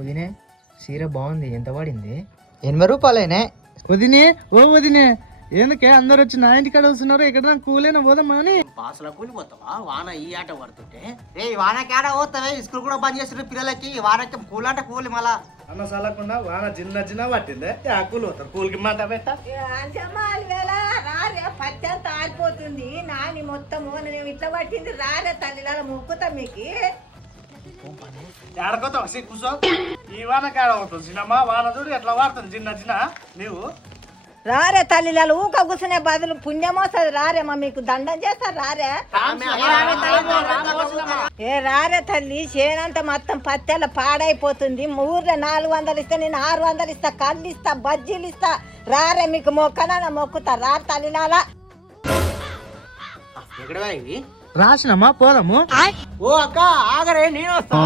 వదినే చీర బాగుంది, ఎంత పడింది? 80 రూపాయలేనే. వదినే ఓ వదినే, ఎందుకే అందరు వచ్చి నా ఇంటికాడ వస్తున్నారు, ఎక్కడ కూలైనా పోదామా అని. పాసలా కూలిపోతావా వాన ఈ ఆట పడుతుంటే? రే వానకేడ పోతావే, స్కూల్ కూడా బంద్ చేస్తారు పిల్లలకి. వానకి కూలంటే కూలి మళ్ళా అన్న సలకుండా వాన చిన్న పట్టిందే, ఆ కూలి పోతారు. కూలికి మాట పెట్ట రారే పచ్చంతా ఆరిపోతుంది. నాని మొత్తము నేను ఇట్లా పట్టింది. రారే తల్లిలా మొక్కుతా మీకు. ఆడకోతావు కూర్చో. ఈ వానకి ఆడ పోతావు చిన్నమ్మ, వాన చూడు ఎట్లా వాడుతుంది చిన్న నీవు. రారే తల్లిలాలు ఊక కూర్చునే బదులు పుణ్యం వస్తుంది. రారేమ్మా మీకు దండం చేస్తారు. రారే రారే తల్లి, చేనంతా మొత్తం పత్తెల పాడైపోతుంది. ఊర్లో 400 ఇస్తా, నేను 600 ఇస్తా. కళ్ళు ఇస్తా, బజ్జీలు ఇస్తా. రారే మీకు మొక్కనా మొక్కుతా. రారు తల్లిలాలా. ఎక్కడవా ఇవి? రాసినమ్మా పోదాము. ఓ అక్క ఆగరే, నేను వస్తా.